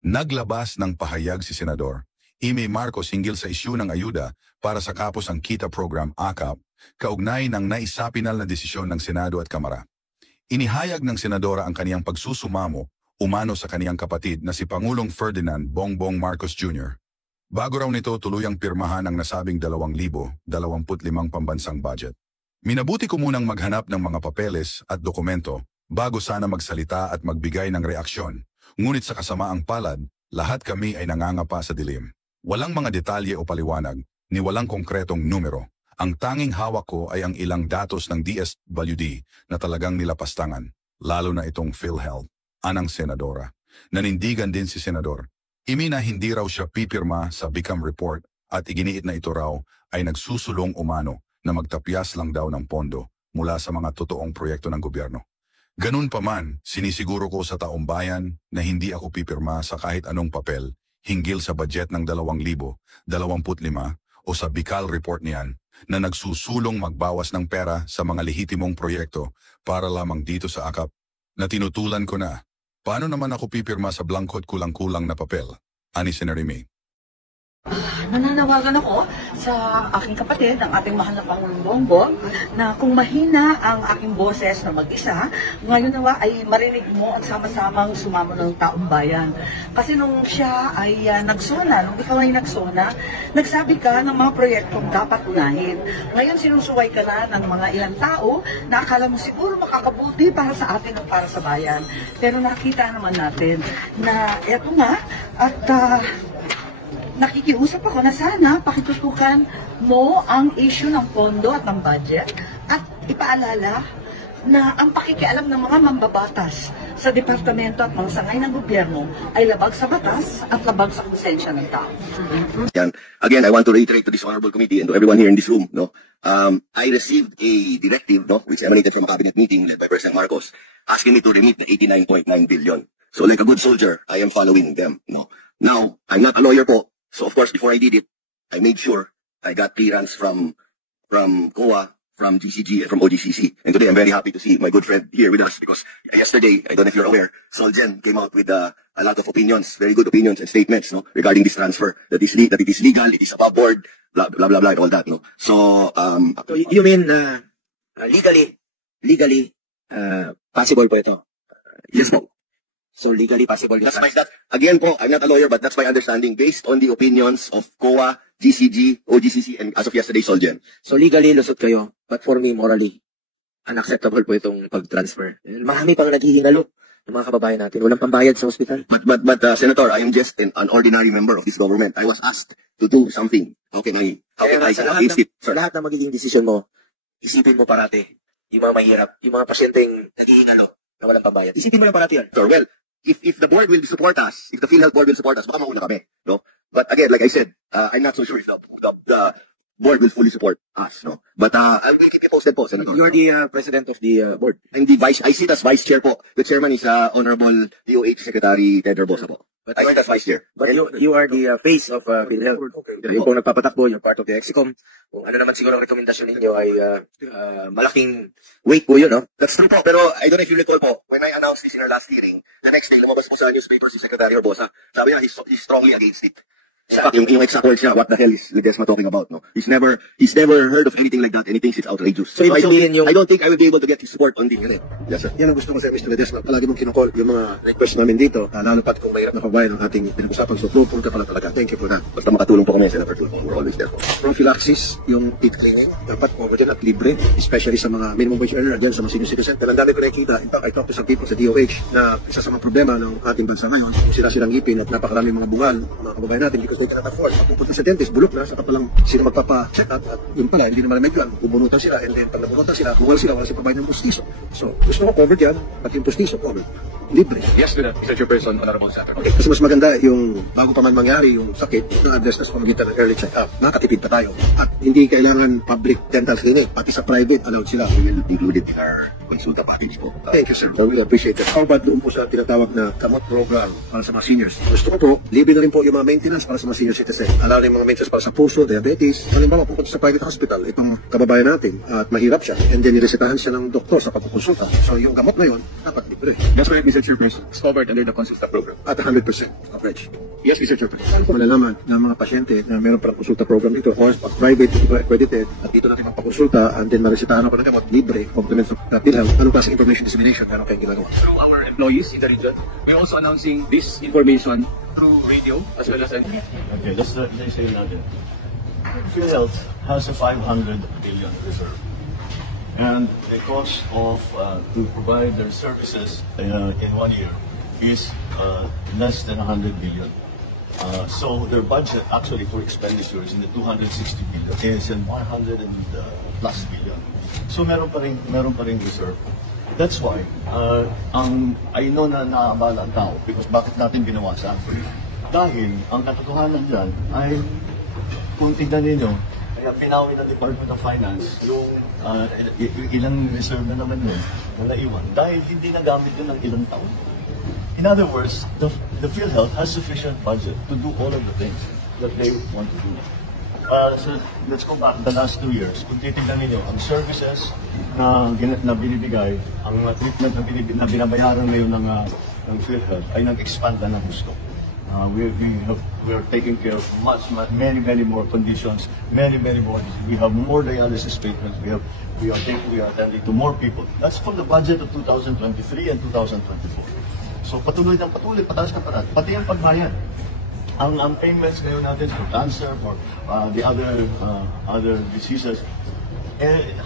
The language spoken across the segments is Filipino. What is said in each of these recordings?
Naglabas ng pahayag si Senador Amy Marcos hinggil sa isyu ng ayuda para sa Kapos ang Kita Program AKAP, kaugnay ng naisapinal na desisyon ng Senado at Kamara. Inihayag ng Senadora ang kaniyang pagsusumamo umano sa kaniyang kapatid na si Pangulong Ferdinand Bongbong Marcos Jr. Bago raw nito tuluyang pirmahan ang nasabing 2,025 pambansang budget. Minabuti ko munang maghanap ng mga papeles at dokumento bago sana magsalita at magbigay ng reaksyon. Ngunit sa kasamaang palad, lahat kami ay nangangapa sa dilim. Walang mga detalye o paliwanag, ni walang konkretong numero. Ang tanging hawak ko ay ang ilang datos ng DSWD na talagang nilapastangan, lalo na itong PhilHealth, anang Senadora. Nanindigan din si Senador. Na hindi raw siya pipirma sa BICAM report at iginiit na ito raw ay nagsusulong umano na magtapyas lang daw ng pondo mula sa mga totoong proyekto ng gobyerno. Ganun pa man, sinisiguro ko sa taong bayan na hindi ako pipirma sa kahit anong papel hinggil sa budget ng 2025 o sa BICAL report niyan na nagsusulong magbawas ng pera sa mga lehitimong proyekto para lamang dito sa AKAP na tinutulan ko na. Paano naman ako pipirma sa blankot kulang-kulang na papel? Ani Senator May. Nananawagan ako sa aking kapatid, ang ating mahal na Pangulong Bongbong, na kung mahina ang aking boses na mag-isa, ngayon nawa ay marinig mo at sama-samang sumama ng taong bayan. Kasi nung siya ay nagsona, nung ikaw ay nagsona, nagsabi ka ng mga proyektong dapat unahin. Ngayon sinusuway ka na ng mga ilang tao na akala mo siguro makakabuti para sa atin at para sa bayan. Pero nakita naman natin na eto nga at nakikiusap ako na sana pakitutukan mo ang issue ng pondo at ng budget at ipaalala na ang pakikialam ng mga mambabatas sa departamento at mga sangay ng gobyerno ay labag sa batas at labag sa konsensya ng tao. Again, I want to reiterate to this honorable committee and to everyone here in this room, I received a directive, which emanated from a cabinet meeting led by President Marcos, asking me to remit the 89.9 billion. So like a good soldier, I am following them. Now, I'm not a lawyer po. So of course, before I did it, I made sure I got clearance from COA, from GCG, and from OGCC. And today I'm very happy to see my good friend here with us because yesterday, I don't know if you're aware, Solgen came out with a lot of opinions, very good opinions and statements, regarding this transfer, that it is legal, it is above board, blah, blah, blah, blah, and all that, So, so you mean, legally, possible po ito? Yes po. So legally possible. Again po, I'm not a lawyer, but that's my understanding based on the opinions of COA, GCG, OGCC, and as of yesterday, Solgen. So legally, lusot kayo, but for me, morally, unacceptable po itong pag-transfer. Marami pang naghihingalo ng mga kababayan natin. Walang pambayad sa hospital. But Senator, I am just an ordinary member of this government. I was asked to do something. How can I against it? Sa lahat ng magiging desisyon mo, isipin mo parati yung mga mahirap, yung mga pasyenteng naghihingalo na walang pambayad. Isipin mo yung parati yan. Sir, well, if the board will support us, if the PhilHealth board will support us, baka mauna kami, But again, like I said, I'm not so sure if the board will fully support us, But I will keep you posted po, Senator. You're the president of the board. I'm the I sit as vice chair po. The chairman is Honorable DOH Secretary Ted Herbosa po. But I sit as vice chair. But you are the face of PhilHealth. Yung pong nagpapatakbo, you're part of the EXICOM. Kung ano naman siguro ang rekomendasyon ninyo ay malaking weight po yun, That's true po, pero I don't know if you recall po, when I announced this in our last hearing, the next day, lumabas po sa newspaper si Secretary Herbosa. Sabi niya, he's strongly against it. In fact, yung exact words niya, what the hell is Ledesma talking about, He's never heard of anything like that, and he thinks it's outrageous. So I don't think I will be able to get his support on this. Yes, sir. Yan ang gusto ko sa Mr. Ledesma. Palagi mong kinukol yung mga request namin dito, lalo pat kung mahirap na kabayan ang ating pinag-usapan. So, pupunta pala talaga. Thank you for that. Basta makatulong po kami, Senator Tulfo. We're always there po. Prophylaxis, yung teeth cleaning, dapat po dyan at libre, especially sa mga minimum wage earner, dyan sa mga senior citizen. Pero ang dami ko nakikita, in fact, I talked to some people sa DOH na isa sa mga problema ng ating bansa ngayon, sila-silang ngipin at napakaraming mga bungal, mga kababayan natin, because they cannot afford. Punta sa dentist, bulok na, saka palang sila magpapa-check up at yun pala, hindi naman medyo bubunutan sila, and then pag nabunutan sila, bungal sila, wala silang provide ng pustiso. So, gusto ko covered yan, pati yung pustiso covered. Libre. Yes, Mr. Chairperson, Honorable Senator. Okay. Kasi mas maganda yung bago pa man mangyari yung sakit, na-address na sa pamagitan ng early check-up. Nakatipid pa tayo. At hindi kailangan public dental clinic, pati sa private, allowed sila. We will include it in our consulta package po. Thank you, sir. I really appreciate that. How about doon po sa tinatawag na gamot program para sa mga seniors? Gusto ko po, libre na rin po yung mga maintenance para sa mga senior citizen. Allow rin mga maintenance para sa puso, diabetes. Halimbawa, pupunta sa private hospital, itong kababayan natin, at mahirap siya, and then niresetahan siya ng doktor sa pagkukonsulta. So, yung gamot na yun, dapat libre. That's correct, Mr. Mr. Chairperson, is covered under the Consulta program. At 100% coverage. Yes, Mr. Chairperson. Saan po malalaman ng mga pasyente na meron palang konsulta program dito or pag private accredited at dito natin magpakonsulta and then maresitahan ako ng gamot libre, complements of PhilHealth, anong klaseng information dissemination meron kayong ginagawa? Through our employees in the region, we're also announcing this information through radio as well as... Okay, let's say another. PhilHealth has a 500 billion reserve. And the cost of to provide their services in 1 year is less than 100 billion. So their budget actually for expenditure is in the 260 billion, is in 100 and plus billion. So meron pa ring reserve. That's why I know na naabala ang tao because bakit natin binawasan? Dahil ang katotohanan dyan ay kung tignan ninyo, kaya pinawi ng Department of Finance yung ilang reserve na naman yun na naiwan dahil hindi nagamit yun ng ilang taon. In other words, the PhilHealth has sufficient budget to do all of the things that they want to do. So let's go back the last 2 years. Kung titignan ninyo, ang services na binibigay, ang treatment na binabayaran ngayon ng PhilHealth ay nag-expand na ng gusto. We are taking care of many more conditions, many more. We have more dialysis treatments. We are attending to more people. That's from the budget of 2023 and 2024. So patuloy, pataas ka parang. Pati ang pagbayad. Ang payments ngayon natin for cancer, for the other diseases, 100%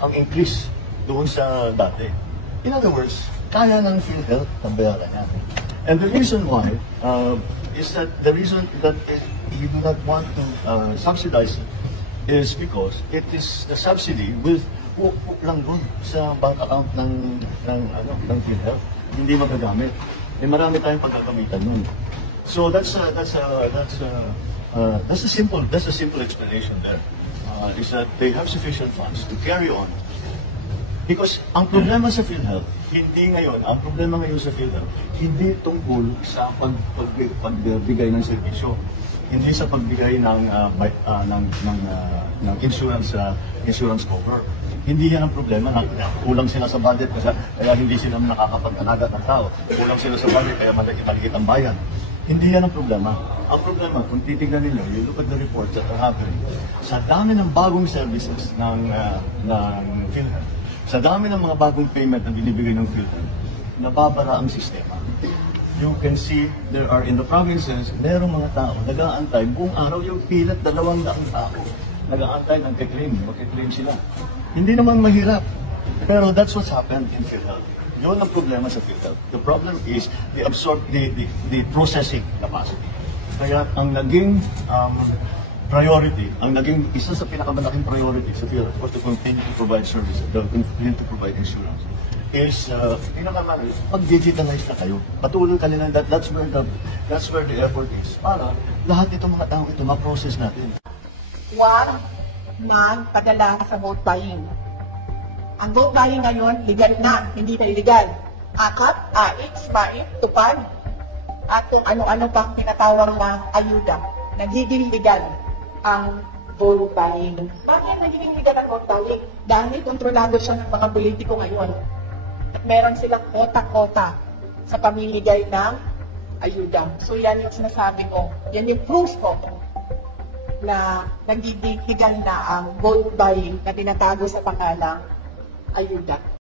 ang increase doon sa dati. In other words, kaya ng PhilHealth ang bayaran natin. And the reason why is that the reason that we do not want to subsidize it is because it is the subsidy will hook lang doon sa bank account ng PhilHealth. Hindi magagamit. Marami tayong paggagamitan nun. So that's a simple explanation there. Is that they have sufficient funds to carry on. Because ang problema sa PhilHealth, ang problema ngayon sa PhilHealth, hindi tungkol sa pagbigay ng serbisyo. Hindi sa pagbigay ng insurance cover. Hindi yan ang problema. Kulang sila sa budget kaya hindi sila nakakapag-alaga ng tao. Kulang sila sa budget kaya maliit ang bayan. Hindi yan ang problema. Ang problema, kung titignan ninyo, you look at the reports that are happening, sa dami ng bagong services ng PhilHealth, sa dami ng mga bagong payment na binibigay ng PhilHealth, nababara ang sistema. You can see, there are in the provinces, merong mga tao, nag-aantay, buong araw yung pilat, 200 tao. Nag-aantay ng claim, mag-claim sila. Hindi naman mahirap. Pero that's what's happened in PhilHealth. Yun ang problema sa PhilHealth. The problem is the processing capacity. Kaya ang naging isa sa pinakamalaking priority sa PhilHealth, of course, to continue to provide services, to continue to provide insurance, is pag-digitalize na kayo. Patuloy kanila, that's where the effort is. Para lahat itong mga tao ito, ma-process natin. Huwag magpadala sa vote buying. Ang vote buying ngayon, legal na, hindi na illegal. Akap, AX, MAIT, tupad, at kung ano-ano pang tinatawag na ayuda. Nagiging legal ang vote buying. Bakit nagiging legal ang vote buying? Dahil kontrolado siya ng mga politiko ngayon. At meron silang kota-kota sa pamimigay ng ayuda. So yan yung sinasabi ko. Yan yung proof ko na nagiging legal na ang vote buying na tinatago sa pangalang ayuda.